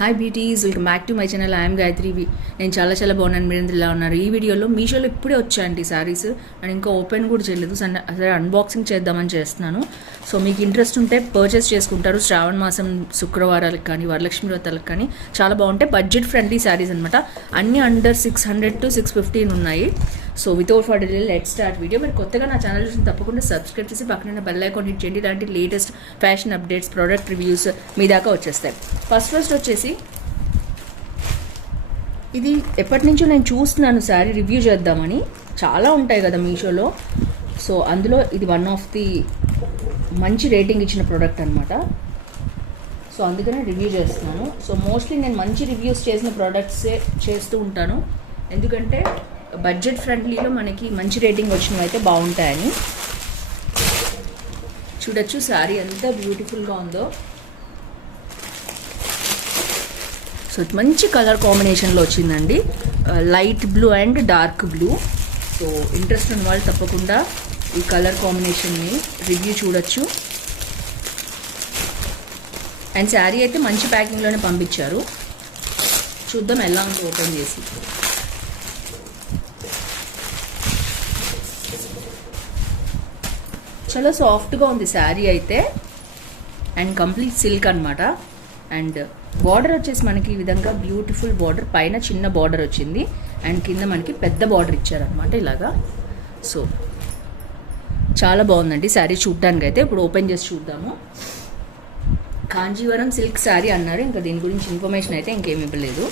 Hi beauties, welcome back to my channel. I'm Gayatri. నేను చాలా బాగున్నాను. మీరు ఇలా ఉన్నారు. ఈ వీడియోలో మీషోలో ఇప్పుడే వచ్చాయండి శారీస్. నేను ఇంకా ఓపెన్ కూడా చేయలేదు, అసలు అన్బాక్సింగ్ చేద్దామని చేస్తున్నాను. సో మీకు ఇంట్రెస్ట్ ఉంటే పర్చేస్ చేసుకుంటారు. శ్రావణ మాసం శుక్రవారాలకు కానీ వరలక్ష్మి వ్రతాలకు కానీ చాలా బాగుంటాయి. బడ్జెట్ ఫ్రెండ్లీ శారీస్ అనమాట. అన్నీ అండర్ 600 to 615 ఉన్నాయి. So without for delay let's start video. మీరు కొత్తగా నా ఛానల్ చూసి తప్పకుండా సబ్స్క్రైబ్ చేసి పక్కన బెల్ ఐకాన్ హిట్ చేయండి. ఇలాంటి latest fashion updates, product reviews మీ దాకా వచ్చేస్తాయి. ఫస్ట్ వచ్చేసి ఇది ఎప్పటి నుంచో నేను చూస్తున్నాను శారీ రివ్యూ చేద్దామని. చాలా ఉంటాయి కదా మీషోలో. సో అందులో ఇది వన్ ఆఫ్ ది మంచి రేటింగ్ ఇచ్చిన ప్రోడక్ట్ అనమాట. సో అందుకనే రివ్యూ చేస్తున్నాను. సో మోస్ట్లీ నేను మంచి రివ్యూస్ చేసిన ప్రోడక్ట్సే చేస్తూ ఉంటాను, ఎందుకంటే బడ్జెట్ ఫ్రెండ్లీలో మనకి మంచి రేటింగ్ వచ్చినవి అయితే బాగుంటాయని. చూడొచ్చు శారీ ఎంత బ్యూటిఫుల్గా ఉందో. సో మంచి కలర్ కాంబినేషన్లో వచ్చిందండి, light blue and dark blue. So interest ఉన్న వాళ్ళు తప్పకుండా ఈ కలర్ కాంబినేషన్ని రివ్యూ చూడొచ్చు. అండ్ శారీ అయితే మంచి ప్యాకింగ్లోనే పంపించారు. చూద్దాం ఎలా ఉందో ఓపెన్ చేసి. చాలా సాఫ్ట్గా ఉంది శారీ అయితే, అండ్ కంప్లీట్ సిల్క్ అనమాట. అండ్ బార్డర్ వచ్చేసి మనకి ఈ విధంగా బ్యూటిఫుల్ బార్డర్, పైన చిన్న బార్డర్ వచ్చింది అండ్ కింద మనకి పెద్ద బార్డర్ ఇచ్చారనమాట ఇలాగా. సో చాలా బాగుందండి శారీ చూడ్డానికి అయితే. ఇప్పుడు ఓపెన్ చేసి చూద్దాము. కాంజీవరం సిల్క్ శారీ అన్నారు, ఇంకా దీని గురించి ఇన్ఫర్మేషన్ అయితే ఇంకేమి ఇవ్వలేదు.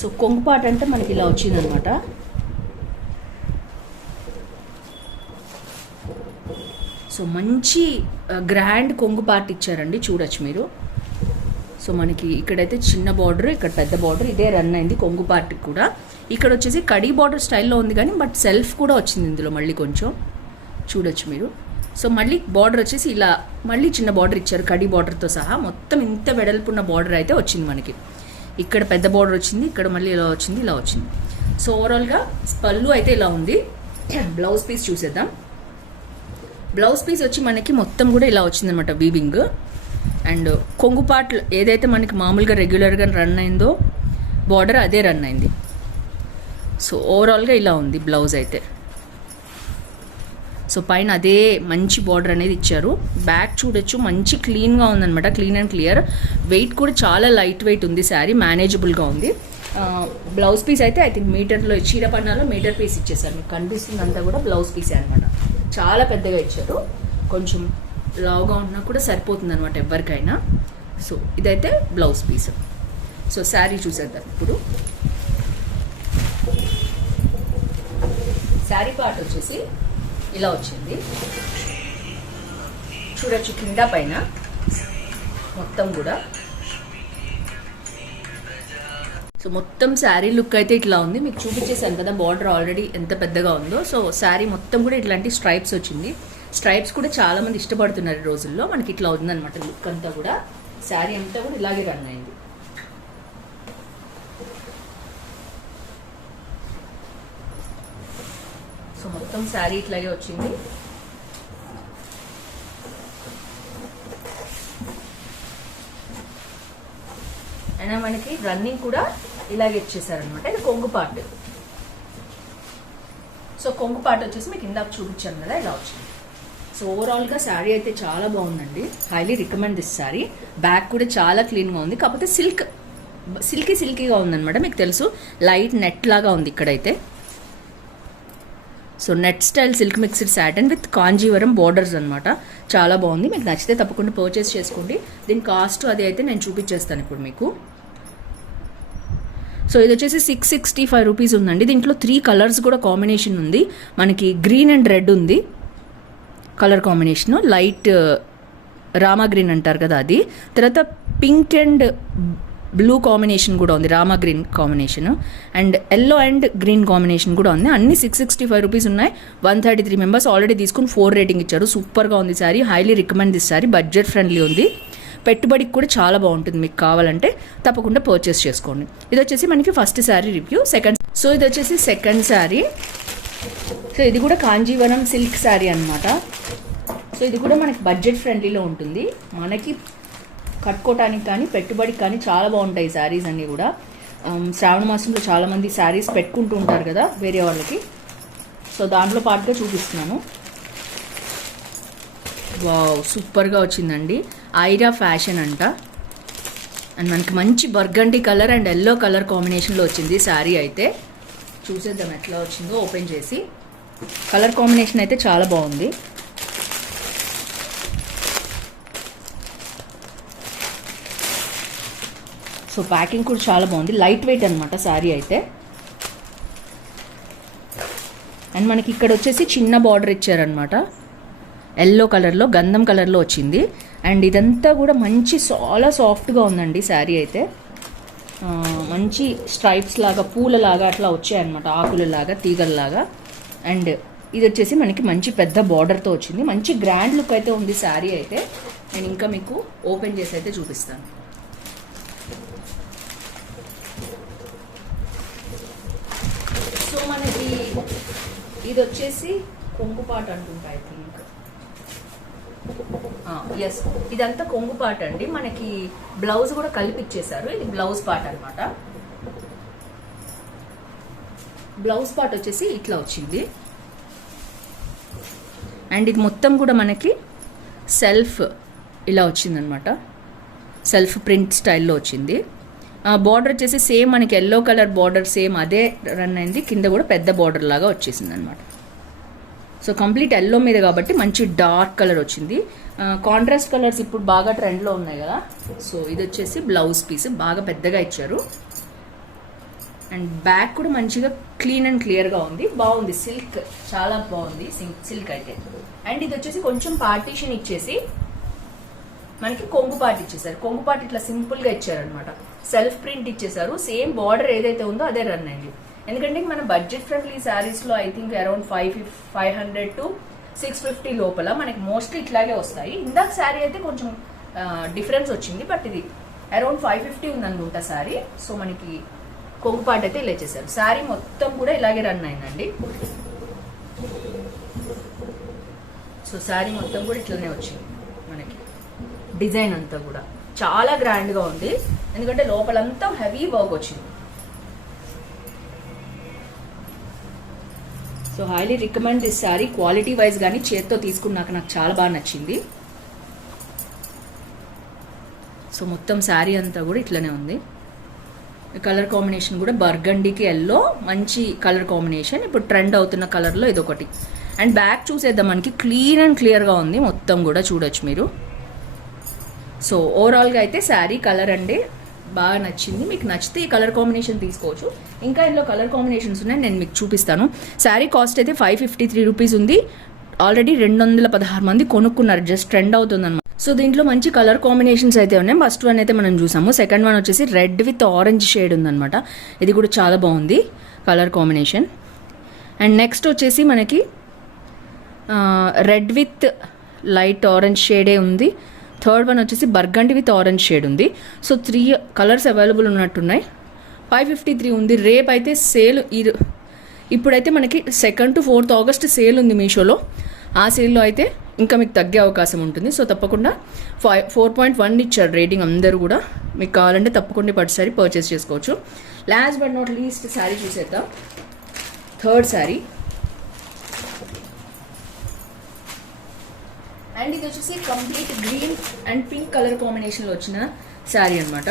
సో కొంగుపాట అంటే మనకి ఇలా వచ్చిందనమాట. సో మంచి గ్రాండ్ కొంగు పార్ట్ ఇచ్చారండి, చూడొచ్చు మీరు. సో మనకి ఇక్కడైతే చిన్న బార్డర్, ఇక్కడ పెద్ద బార్డర్, ఇదే రన్ అయింది కొంగు పార్ట్కి కూడా. ఇక్కడ వచ్చేసి కడీ బార్డర్ స్టైల్లో ఉంది కానీ బట్ సెల్ఫ్ కూడా వచ్చింది ఇందులో మళ్ళీ కొంచెం, చూడొచ్చు మీరు. సో మళ్ళీ బార్డర్ వచ్చేసి ఇలా మళ్ళీ చిన్న బార్డర్ ఇచ్చారు కడీ బార్డర్తో సహా. మొత్తం ఇంత వెడల్పున్న బార్డర్ అయితే వచ్చింది మనకి. ఇక్కడ పెద్ద బార్డర్ వచ్చింది, ఇక్కడ మళ్ళీ ఇలా వచ్చింది, ఇలా వచ్చింది. సో ఓవరాల్గా పళ్ళు అయితే ఇలా ఉంది. బ్లౌజ్ పీస్ చూసేద్దాం. బ్లౌజ్ పీస్ వచ్చి మనకి మొత్తం కూడా ఇలా వచ్చిందనమాట వీవింగ్. అండ్ కొంగు పార్ట్ ఏదైతే మనకి మామూలుగా రెగ్యులర్గా రన్ అయిందో బార్డర్ అదే రన్ అయింది. సో ఓవరాల్గా ఇలా ఉంది బ్లౌజ్ అయితే. సో పైన అదే మంచి బార్డర్ అనేది ఇచ్చారు. బ్యాక్ చూడొచ్చు మంచి క్లీన్గా ఉందనమాట, క్లీన్ అండ్ క్లియర్. వెయిట్ కూడా చాలా లైట్ వెయిట్ ఉంది శారీ, మేనేజబుల్గా ఉంది. బ్లౌజ్ పీస్ అయితే ఐ థింక్ మీటర్లో, చీరపన్నాలో మీటర్ పీస్ ఇచ్చేసారు. మీకు కనిపిస్తుంది అంతా కూడా బ్లౌజ్ పీసే అనమాట. చాలా పెద్దగా ఇచ్చారు, కొంచెం లావుగా ఉన్నా కూడా సరిపోతుంది అనమాట ఎవరికైనా. సో ఇదైతే బ్లౌజ్ పీస్. సో శారీ చూసేద్దాం ఇప్పుడు. శారీ పార్ట్ వచ్చేసి ఇలా వచ్చింది, చూడొచ్చు కింద పైన మొత్తం కూడా. సో మొత్తం శారీ లుక్ అయితే ఇట్లా ఉంది. మీకు చూపించేసాను కదా బార్డర్ ఆల్రెడీ ఎంత పెద్దగా ఉందో. సో శారీ మొత్తం కూడా ఇట్లాంటి స్ట్రైప్స్ వచ్చింది. స్ట్రైప్స్ కూడా చాలా మంది ఇష్టపడుతున్నారు ఈ రోజుల్లో. మనకి ఇట్లా ఉందన్నమాట లుక్ అంతా కూడా. శారీ అంతా కూడా ఇలాగే రన్ అయింది. సో మొత్తం శారీ ఇట్లాగే వచ్చింది. అయినా మనకి రన్నింగ్ కూడా ఇలాగే ఇచ్చేసారనమాట. ఇది కొంగు పార్ట్. సో కొంగు పార్ట్ వచ్చేసి మీకు ఇందాక చూపించాను కదా, ఇలా వచ్చింది. సో ఓవరాల్గా శారీ అయితే చాలా బాగుందండి. Highly recommend this sari. Back కూడా చాలా క్లీన్గా ఉంది, కాకపోతే సిల్కీగా ఉందనమాట. మీకు తెలుసు లైట్ నెట్ లాగా ఉంది ఇక్కడైతే. So net style silk mixed Satan with Kanjeevaram borders అనమాట. చాలా బాగుంది. మీకు నచ్చితే తప్పకుండా పర్చేస్ చేసుకోండి. దీని కాస్ట్ అది అయితే నేను చూపించేస్తాను ఇప్పుడు మీకు. సో ఇది వచ్చేసి 665 రూపీస్ ఉందండి. దీంట్లో 3 కలర్స్ కూడా కాంబినేషన్ ఉంది. మనకి గ్రీన్ అండ్ రెడ్ ఉంది colour combination, light Rama green అంటారు కదా అది. తర్వాత పింక్ అండ్ బ్లూ కాంబినేషన్ కూడా ఉంది, Rama green combination. And yellow and green combination కూడా ఉంది. అన్ని 665 రూపీస్ ఉన్నాయి. 133 మెంబర్స్ ఆల్రెడీ తీసుకుని 4 రేటింగ్ ఇచ్చారు. సూపర్గా ఉంది sari. Highly recommend this sari. Budget friendly ఉంది. పెట్టుబడికి కూడా చాలా బాగుంటుంది. మీకు కావాలంటే తప్పకుండా పర్చేస్ చేసుకోండి. ఇది వచ్చేసి మనకి ఫస్ట్ శారీ రివ్యూ. సో ఇది వచ్చేసి సెకండ్ శారీ. సో ఇది కూడా కాంజీవరం సిల్క్ శారీ అనమాట. సో ఇది కూడా మనకి బడ్జెట్ ఫ్రెండ్లీలో ఉంటుంది. మనకి కట్టుకోవటానికి కానీ పెట్టుబడికి కానీ చాలా బాగుంటాయి శారీస్ అన్నీ కూడా. శ్రావణ మాసంలో చాలామంది శారీస్ పెట్టుకుంటూ ఉంటారు కదా వేరే వాళ్ళకి. సో దాంట్లో పాటుగా చూపిస్తున్నాను. వావ్, సూపర్గా వచ్చిందండి. ఐరా ఫ్యాషన్ అంట. అండ్ మనకి మంచి burgundy colour and yellow colour కాంబినేషన్లో వచ్చింది శారీ అయితే. చూసేద్దాం ఎట్లా వచ్చిందో ఓపెన్ చేసి. కలర్ కాంబినేషన్ అయితే చాలా బాగుంది. సో ప్యాకింగ్ కూడా చాలా బాగుంది. లైట్ వెయిట్ అనమాట శారీ అయితే. అండ్ మనకి ఇక్కడ వచ్చేసి చిన్న బార్డర్ ఇచ్చారనమాట. ఎల్లో కలర్లో, గంధం కలర్లో వచ్చింది. అండ్ ఇదంతా కూడా మంచి చాలా సాఫ్ట్గా ఉందండి శారీ అయితే. మంచి స్ట్రైప్స్ లాగా, పూలలాగా అట్లా వచ్చాయన్నమాట, ఆకులలాగా, తీగలలాగా. అండ్ ఇది వచ్చేసి మనకి మంచి పెద్ద బార్డర్తో వచ్చింది. మంచి గ్రాండ్ లుక్ అయితే ఉంది శారీ అయితే. నేను ఇంకా మీకు ఓపెన్ చేసి అయితే చూపిస్తాను. సో మనకి ఇది వచ్చేసి కొంగుపాటు అనుకుంటా, ఐ థింక్. ఎస్, ఇదంతా కొంగుపాటు అండి. మనకి బ్లౌజ్ కూడా కలిపి ఇచ్చేసారు. ఇది బ్లౌజ్ పార్ట్ అనమాట. బ్లౌజ్ పార్ట్ వచ్చేసి ఇట్లా వచ్చింది. అండ్ ఇది మొత్తం కూడా మనకి సెల్ఫ్ ఇలా వచ్చిందనమాట. సెల్ఫ్ ప్రింట్ స్టైల్లో వచ్చింది. బార్డర్ వచ్చేసి సేమ్ మనకి ఎల్లో కలర్ బార్డర్ సేమ్ అదే రన్ అయింది. కింద కూడా పెద్ద బార్డర్ లాగా వచ్చేసింది అనమాట. సో కంప్లీట్ ఎల్లో మీద కాబట్టి మంచి డార్క్ కలర్ వచ్చింది. కాంట్రాస్ట్ కలర్స్ ఇప్పుడు బాగా ట్రెండ్లో ఉన్నాయి కదా. సో ఇది వచ్చేసి బ్లౌజ్ పీస్ బాగా పెద్దగా ఇచ్చారు. అండ్ బ్యాక్ కూడా మంచిగా క్లీన్ అండ్ క్లియర్గా ఉంది. బాగుంది, సిల్క్ చాలా బాగుంది సిల్క్ అయితే. అండ్ ఇది వచ్చేసి కొంచెం పార్టీషన్ ఇచ్చేసి మనకి కొంగు పార్ట్ ఇచ్చేసారు. కొంగు పార్ట్ ఇట్లా సింపుల్గా ఇచ్చారనమాట. సెల్ఫ్ ప్రింట్ ఇచ్చేసారు. సేమ్ బార్డర్ ఏదైతే ఉందో అదే రన్ అయింది. ఎందుకంటే మన బడ్జెట్ ఫ్రెండ్లీ శారీస్లో ఐ థింక్ అరౌండ్ 500 to 650 లోపల మనకి మోస్ట్లీ ఇట్లాగే వస్తాయి. ఇందాక శారీ అయితే కొంచెం డిఫరెన్స్ వచ్చింది, బట్ ఇది అరౌండ్ 550 ఉందనుకుంటా శారీ. సో మనకి కొంగుపాటు అయితే ఇలా చేశారు. శారీ మొత్తం కూడా ఇలాగే రన్ అయిందండి. సో శారీ మొత్తం కూడా ఇట్లనే వచ్చింది మనకి. డిజైన్ అంతా కూడా చాలా గ్రాండ్గా ఉంది, ఎందుకంటే లోపలంతా హెవీ వర్క్ వచ్చింది. So highly recommend this sari. Quality wise కానీ చేత్తో తీసుకున్నాక నాకు చాలా బాగా నచ్చింది. సో మొత్తం శారీ అంతా కూడా ఇట్లనే ఉంది. కలర్ కాంబినేషన్ కూడా బర్గండీకి ఎల్లో మంచి కలర్ కాంబినేషన్. ఇప్పుడు ట్రెండ్ అవుతున్న కలర్లో ఇదొకటి. అండ్ బ్యాక్ చూసేద్దాం. మనకి క్లీన్ అండ్ క్లియర్గా ఉంది మొత్తం కూడా, చూడొచ్చు మీరు. సో ఓవరాల్గా అయితే శారీ కలర్ అండి బాగా నచ్చింది. మీకు నచ్చితే ఈ కలర్ కాంబినేషన్ తీసుకోవచ్చు. ఇంకా ఇందులో కలర్ కాంబినేషన్స్ ఉన్నాయి, నేను మీకు చూపిస్తాను. శారీ కాస్ట్ అయితే 553 రూపీస్ ఉంది. ఆల్రెడీ 216 మంది కొనుక్కున్నారు, జస్ట్ ట్రెండ్ అవుతుందన్నమాట. సో దీంట్లో మంచి కలర్ కాంబినేషన్స్ అయితే ఉన్నాయి. ఫస్ట్ వన్ అయితే మనం చూసాము. సెకండ్ వన్ వచ్చేసి రెడ్ విత్ ఆరెంజ్ షేడ్ ఉందన్నమాట. ఇది కూడా చాలా బాగుంది కలర్ కాంబినేషన్. అండ్ నెక్స్ట్ వచ్చేసి మనకి రెడ్ విత్ లైట్ ఆరెంజ్ షేడే ఉంది. థర్డ్ వన్ వచ్చేసి బర్గండి విత్ ఆరెంజ్ షేడ్ ఉంది. సో 3 కలర్స్ అవైలబుల్ ఉన్నట్టున్నాయి. 553 ఉంది. రేపు అయితే సేల్, ఇప్పుడైతే మనకి 2 to 4th August సేల్ ఉంది మీషోలో. ఆ సేల్లో అయితే ఇంకా మీకు తగ్గే అవకాశం ఉంటుంది. సో తప్పకుండా 4.1 ఇచ్చారు రేటింగ్ అందరూ కూడా. మీకు కావాలంటే తప్పకుండా పట్టుసారి పర్చేస్ చేసుకోవచ్చు. Last but not least sari చూసేద్దాం. థర్డ్ శారీ. అండ్ ఇది వచ్చేసి complete green and pink colour కాంబినేషన్లో వచ్చిన శారీ అనమాట.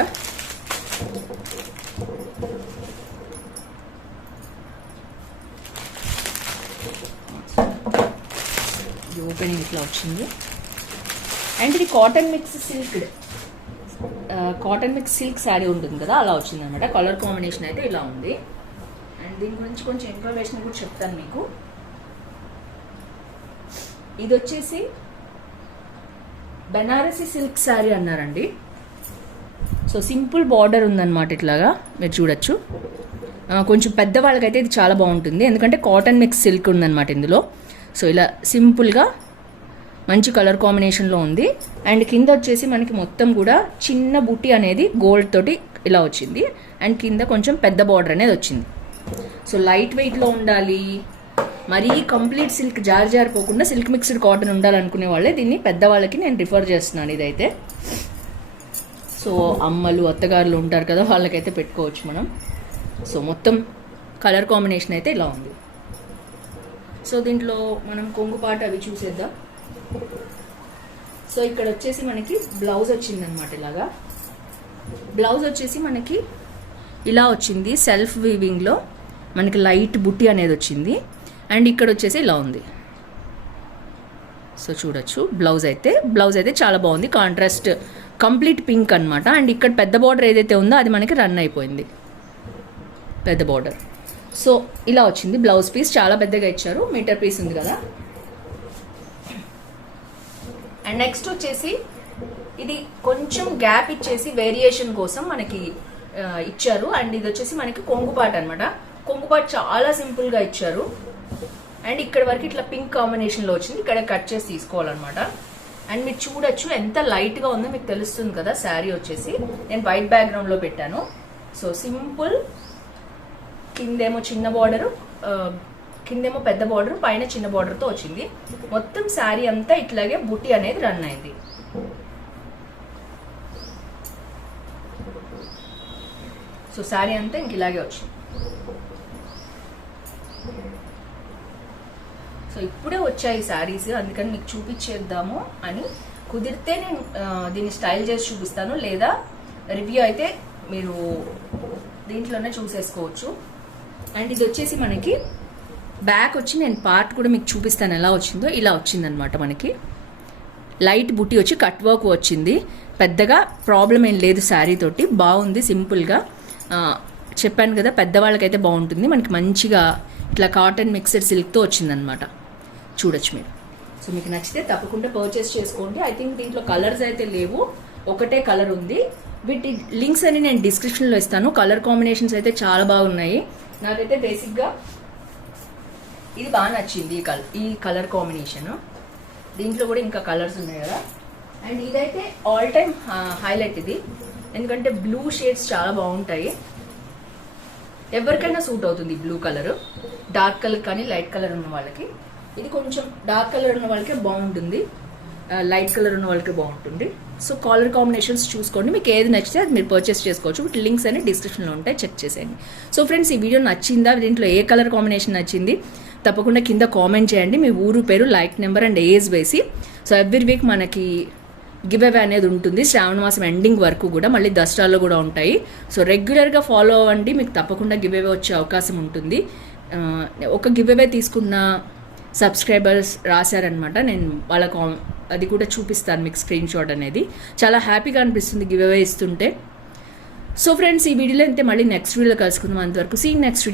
ఓపెనింగ్ ఇట్లా వచ్చింది. అండ్ ఇది కాటన్ మిక్స్ సిల్క్ శారీ ఉంటుంది కదా, అలా వచ్చింది అనమాట. కలర్ కాంబినేషన్ అయితే ఇలా ఉంది. అండ్ దీని గురించి కొంచెం ఇన్ఫర్మేషన్ కూడా చెప్తాను మీకు. ఇది వచ్చేసి బెనారసీ సిల్క్ శారీ అన్నారండి. సో సింపుల్ బార్డర్ ఉందన్నమాట, ఇట్లాగా మీరు చూడొచ్చు. కొంచెం పెద్దవాళ్ళకైతే ఇది చాలా బాగుంటుంది, ఎందుకంటే కాటన్ మిక్స్ సిల్క్ ఉందన్నమాట ఇందులో. సో ఇలా సింపుల్గా మంచి కలర్ కాంబినేషన్లో ఉంది. అండ్ కింద వచ్చేసి మనకి మొత్తం కూడా చిన్న బుట్టి అనేది గోల్డ్ తోటి ఇలా వచ్చింది. అండ్ కింద కొంచెం పెద్ద బార్డర్ అనేది వచ్చింది. సో లైట్ వెయిట్లో ఉండాలి, మరీ కంప్లీట్ సిల్క్ జారిపోకుండా సిల్క్ మిక్స్డ్ కాటన్ ఉండాలనుకునే వాళ్ళే దీన్ని పెద్దవాళ్ళకి నేను రిఫర్ చేస్తున్నాను ఇదైతే. సో అమ్మలు అత్తగారులు ఉంటారు కదా, వాళ్ళకైతే పెట్టుకోవచ్చు మనం. సో మొత్తం కలర్ కాంబినేషన్ అయితే ఇలా ఉంది. సో దీంట్లో మనం కొంగుపాటు అవి చూసేద్దాం. సో ఇక్కడ వచ్చేసి మనకి బ్లౌజ్ వచ్చిందనమాట. ఇలాగా బ్లౌజ్ వచ్చేసి మనకి ఇలా వచ్చింది, సెల్ఫ్ వీవింగ్లో మనకి లైట్ బుట్టి అనేది వచ్చింది. అండ్ ఇక్కడ వచ్చేసి ఇలా ఉంది. సో చూడొచ్చు బ్లౌజ్ అయితే చాలా బాగుంది, కాంట్రాస్ట్ కంప్లీట్ పింక్ అనమాట. అండ్ ఇక్కడ పెద్ద బార్డర్ ఏదైతే ఉందో అది మనకి రన్ అయిపోయింది, పెద్ద బార్డర్. సో ఇలా వచ్చింది బ్లౌజ్ పీస్, చాలా పెద్దగా ఇచ్చారు, మీటర్ పీస్ ఉంది కదా. అండ్ నెక్స్ట్ వచ్చేసి ఇది కొంచెం గ్యాప్ ఇచ్చేసి వేరియేషన్ కోసం మనకి ఇచ్చారు. అండ్ ఇది వచ్చేసి మనకి కొంగుపాటు అనమాట. కొంగుపాటు చాలా సింపుల్గా ఇచ్చారు. అండ్ ఇక్కడ వరకు ఇట్లా పింక్ కాంబినేషన్లో వచ్చింది, ఇక్కడ కట్ చేసి తీసుకోవాలన్నమాట. అండ్ మీరు చూడొచ్చు ఎంత లైట్గా ఉందో మీకు తెలుస్తుంది కదా. శారీ వచ్చేసి నేను వైట్ బ్యాక్గ్రౌండ్లో పెట్టాను. సో సింపుల్, కిందేమో చిన్న బార్డరు, కిందేమో పెద్ద బార్డర్, పైన చిన్న బార్డర్తో వచ్చింది. మొత్తం శారీ అంతా ఇట్లాగే బుట్టి అనేది రన్ అయింది. సో శారీ అంతా ఇంక ఇలాగే వచ్చింది. సో ఇప్పుడే వచ్చాయి శారీస్, అందుకని మీకు చూపించేద్దాము అని. కుదిరితే నేను దీన్ని స్టైల్ చేసి చూపిస్తాను, లేదా రివ్యూ అయితే మీరు దీంట్లోనే చూసేసుకోవచ్చు. అండ్ ఇది వచ్చేసి మనకి బ్యాక్ వచ్చి నేను పార్ట్ కూడా మీకు చూపిస్తాను ఎలా వచ్చిందో. ఇలా వచ్చిందనమాట మనకి, లైట్ బుట్టి వచ్చి కట్ వర్క్ వచ్చింది. పెద్దగా ప్రాబ్లం ఏం లేదు శారీ తోటి, బాగుంది సింపుల్గా. చెప్పాను కదా పెద్దవాళ్ళకైతే బాగుంటుంది. మనకి మంచిగా ఇట్లా కాటన్ మిక్స్డ్ సిల్క్తో వచ్చిందనమాట, చూడొచ్చు మీరు. సో మీకు నచ్చితే తప్పకుండా పర్చేస్ చేసుకోండి. ఐ థింక్ దీంట్లో కలర్స్ అయితే లేవు, ఒకటే కలర్ ఉంది. వీటి లింక్స్ అని నేను డిస్క్రిప్షన్లో ఇస్తాను. కలర్ కాంబినేషన్స్ అయితే చాలా బాగున్నాయి. నాకైతే బేసిక్గా ఇది బాగా నచ్చింది, ఈ కలర్ కాంబినేషన్. దీంట్లో కూడా ఇంకా కలర్స్ ఉన్నాయి కదా. అండ్ ఇదైతే ఆల్ టైమ్ హైలైట్ ఇది, ఎందుకంటే బ్లూ షేడ్స్ చాలా బాగుంటాయి. ఎవరికైనా సూట్ అవుతుంది బ్లూ కలర్, డార్క్ కలర్ కానీ లైట్ కలర్ ఉన్న వాళ్ళకి. ఇది కొంచెం డార్క్ కలర్ ఉన్న వాళ్ళకే బాగుంటుంది, లైట్ కలర్ ఉన్న వాళ్ళకి బాగుంటుంది. సో కలర్ కాంబినేషన్స్ చూసుకోండి, మీకు ఏది నచ్చితే అది మీరు పర్చేస్ చేసుకోవచ్చు. వీటి లింక్స్ అన్ని డిస్క్రిప్షన్లో ఉంటాయి, చెక్ చేసేయండి. సో ఫ్రెండ్స్, ఈ వీడియో నచ్చిందా? దీంట్లో ఏ కలర్ కాంబినేషన్ నచ్చింది తప్పకుండా కింద కామెంట్ చేయండి. మీ ఊరు పేరు, లైక్ నెంబర్ అండ్ ఏజ్ వేసి. సో ఎవ్రీ వీక్ మనకి గివ్ అవే అనేది ఉంటుంది, శ్రావణ మాసం ఎండింగ్ వరకు కూడా, మళ్ళీ దసరాలో కూడా ఉంటాయి. సో రెగ్యులర్గా ఫాలో అవ్వండి, మీకు తప్పకుండా గివ్ అవే వచ్చే అవకాశం ఉంటుంది. ఒక గివ్ అవే తీసుకున్న సబ్స్క్రైబర్స్ రాశారనమాట, నేను వాళ్ళకు అది కూడా చూపిస్తాను మీకు స్క్రీన్ షాట్ అనేది. చాలా హ్యాపీగా అనిపిస్తుంది గివ్ అవే ఇస్తుంటే. సో ఫ్రెండ్స్, ఈ వీడియోలో అయితే మళ్ళీ నెక్స్ట్ వీడియోలో కలుసుకుందాం. అంతవరకు సీ నెక్స్ట్ వీడియో.